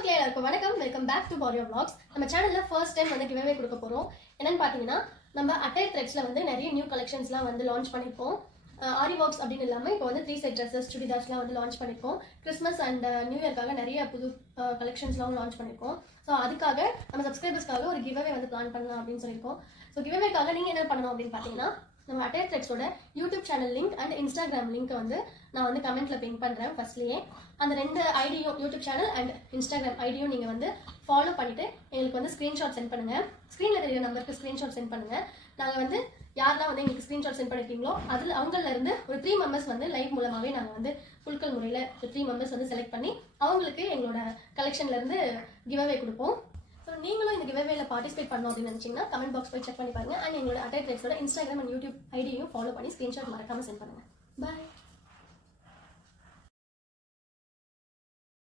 மக்களே எல்லாருக்கும் வணக்கம். வெல்கம் பேக் டு பாரியோ vlogs. நம்ம சேனல்ல ஃபர்ஸ்ட் டைம் வந்து கிவ்அவே கொடுக்க போறோம். என்னன்னு பாத்தீங்கன்னா நம்ம அட்டையர் த்ரெட்ஸ்ல வந்து நிறைய நியூ கலெக்ஷன்ஸ்லாம் வந்து லான்ச் பண்ணிருக்கோம். ஆரி ஒர்க்ஸ் அப்படின்னு இல்லாமல் இப்போ வந்து 3 செட் ட்ரெஸ்ஸஸ் சுடிதார்ஸ்லாம் வந்து லான்ச் பண்ணியிருக்கோம். கிறிஸ்மஸ் அண்ட் நியூ இயர்க்காக நிறைய புது கலெக்ஷன்ஸ்லாம் லான்ச் பண்ணியிருக்கோம். ஸோ அதுக்காக நம்ம சப்ஸ்கிரைபர்ஸ்க்காக ஒரு கிவ்அவே வந்து பிளான் பண்ணலாம் அப்படின்னு சொல்லியிருக்கோம். ஸோ கிவ்அவேக்காக நீங்கள் என்ன பண்ணணும் அப்படின்னு பார்த்தீங்கன்னா நம்ம அட்டையர் த்ரெட்ஸோட YouTube channel link and Instagram link வந்து நான் வந்து கமெண்ட்ல பின் பண்ணுறேன். ஃபர்ஸ்ட்லேயே அந்த 2 ஐடியும் யூடியூப் சேனல் அண்ட் இன்ஸ்டாகிராம் ஐடியும் நீங்கள் வந்து ஃபாலோ பண்ணிட்டு எங்களுக்கு வந்து ஸ்க்ரீன்ஷாட் சென்ட் பண்ணுங்க. ஸ்க்ரீனில் தெரியுற நம்பருக்கு ஸ்க்ரீன்ஷாட் சென்ட் பண்ணுங்க. நாங்கள் வந்து யாரெல்லாம் வந்து எங்களுக்கு ஸ்க்ரீன்ஷாட் சென்ட் பண்ணிருக்கீங்களோ அதில் அவங்கள இருந்து ஒரு 3 மெம்பர்ஸ் வந்து லைவ் மூலமாகவே நாங்கள் வந்து குழுக்கள் முறையில் 3 மெம்பர்ஸ் வந்து செலக்ட் பண்ணி அவங்களுக்கு எங்களோட கலெக்ஷன்ல இருந்து கிவ்அவே கொடுப்போம். ஸோ நீங்களும் இந்த கிவ்அவேல பார்ட்டிசிபேட் பண்ணணும் அப்படின்னு நினைச்சீங்கன்னா கமெண்ட் பாக்ஸ் போய் செக் பண்ணி பாருங்க. அண்ட் எங்களோட அட்டையர் த்ரெட்ஸோட இன்ஸ்டாகிராம் அண்ட் யூடியூப் ஐடியும் ஃபாலோ பண்ணி ஸ்க்ரீன்ஷாட் மறக்காம சென்ட் பண்ணுங்க. பாய்.